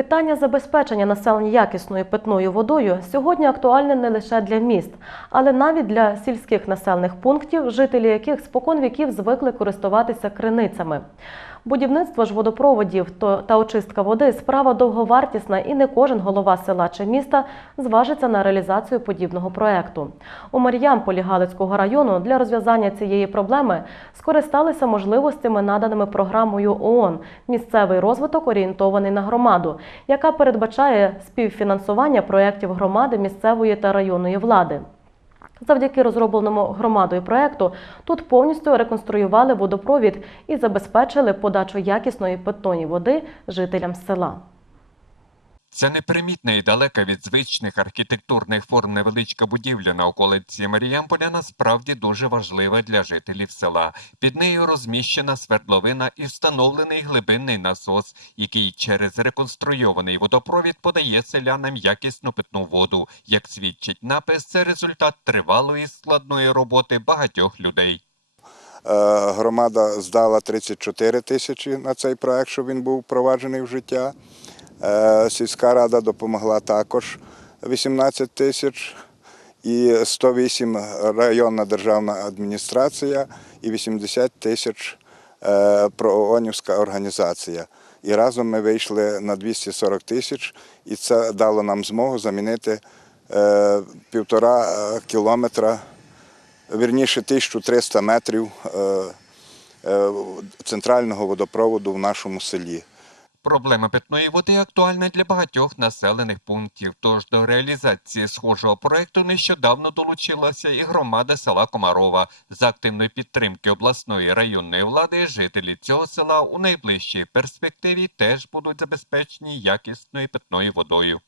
Питання забезпечення населення якісною питною водою сьогодні актуальне не лише для міст, але навіть для сільських населених пунктів, жителі яких спокон віків звикли користуватися криницями. Будівництво ж водопроводів та очистка води справа довговартісна, і не кожен голова села чи міста зважиться на реалізацію подібного проекту. У Мар'ямполі Галицького району для розв'язання цієї проблеми скористалися можливостями, наданими програмою ООН Місцевий розвиток орієнтований на громаду, яка передбачає співфінансування проєктів громади місцевої та районної влади. Завдяки розробленому громадою проекту тут повністю реконструювали водопровід і забезпечили подачу якісної питної води жителям села. Це непримітна і далека від звичних архітектурних форм невеличка будівля на околиці Маріямполя насправді дуже важлива для жителів села. Під нею розміщена свердловина і встановлений глибинний насос, який через реконструйований водопровід подає селянам якісну питну воду. Як свідчить напис, це результат тривалої складної роботи багатьох людей. Е, Громада здала 34 тисячі на цей проект, щоб він був впроваджений в життя. Е, Сільська рада допомогла також 18 тисяч. І 108 районна державна адміністрація і 80 тисяч е, проонівська організація. І разом ми вийшли на 240 тисяч, і це дало нам змогу замінити е, півтора кілометра вірніше 1300 метрів центрального водопроводу в нашому селі. Проблема питної води актуальна для багатьох населених пунктів. Тож до реалізації схожого проекту нещодавно долучилася і громада села Комарова. За активної підтримки обласної районної влади жителі цього села у найближчій перспективі теж будуть забезпечені якісною питною водою.